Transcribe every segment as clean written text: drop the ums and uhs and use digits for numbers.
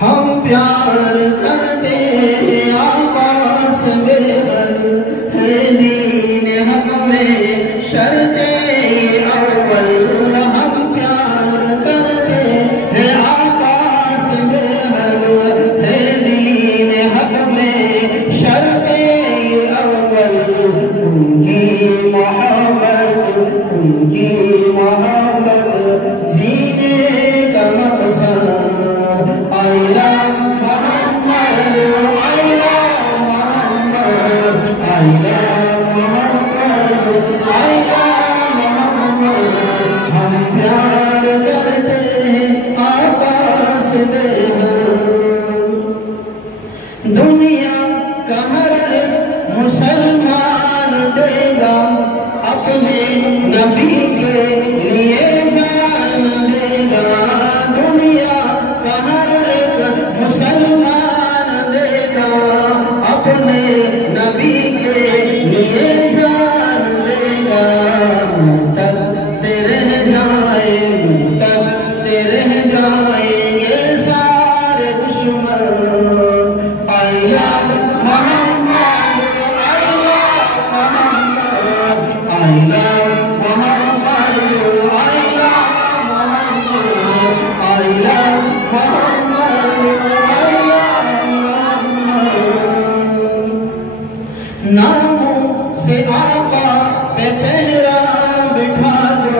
हम प्यार करते हैं आकाश बेबल है दीन हक में शर्ते अव्वल। हम प्यार करते हैं आकाश बेबल है दीन हक में शर्ते अव्वल। उनकी मोहब्बत जीने का मकसद आइला मोहम्मद आइला मोहम्मद आइला मोहम्मद आइला मोहम्मद। हम प्यार करते हैं आकाश में। दुनिया का हर एक मुसलमान देगा अपने नबी के लिए जान देगा। दुनिया का हर एक मुसलमान देगा अपने नबी के लिए जान देगा। मुतक़्ते रह जाए मुतक़्ते रह जाएंगे सारे दुश्मन। आइला मोहम्मद आइला मोहम्मद आइला नामों से आका पे पहरा बिठा दो।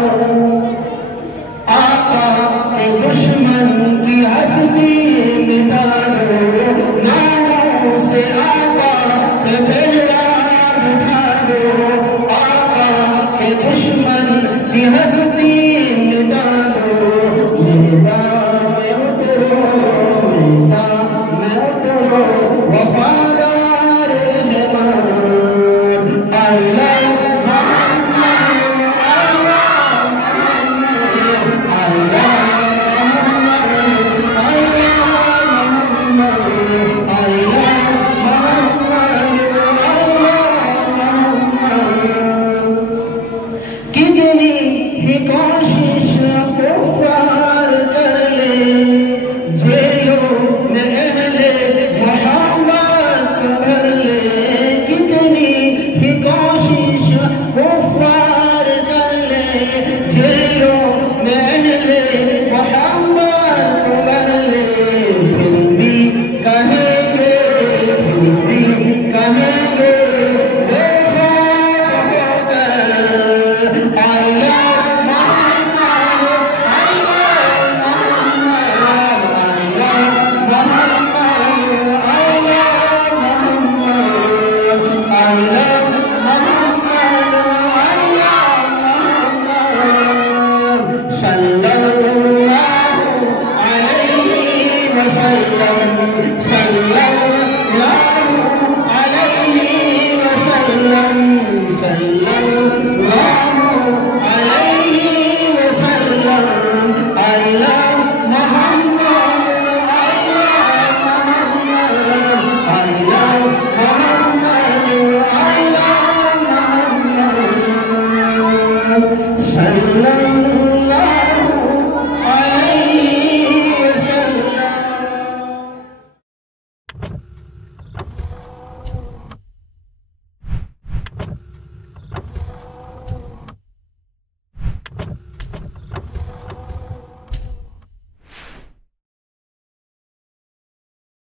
आका के दुश्मन की हस्ती मिटा दो। नामों से आका पे पहरा बिठा दो। आका के दुश्मन की हस्ती मिटा दो। मैदान में उतरो मैदान में उतरो वफादार कितनी ही कोशिश कुफ्फार कर ले जेलों में अहले मोहम्मद भर ले। कितनी ही कोशिश कुफ्फार कर ले जेलों में अहले मोहम्मद भर ले। फिर भी कहेंगे सल्लल्लाहु अलैहि वसल्लम।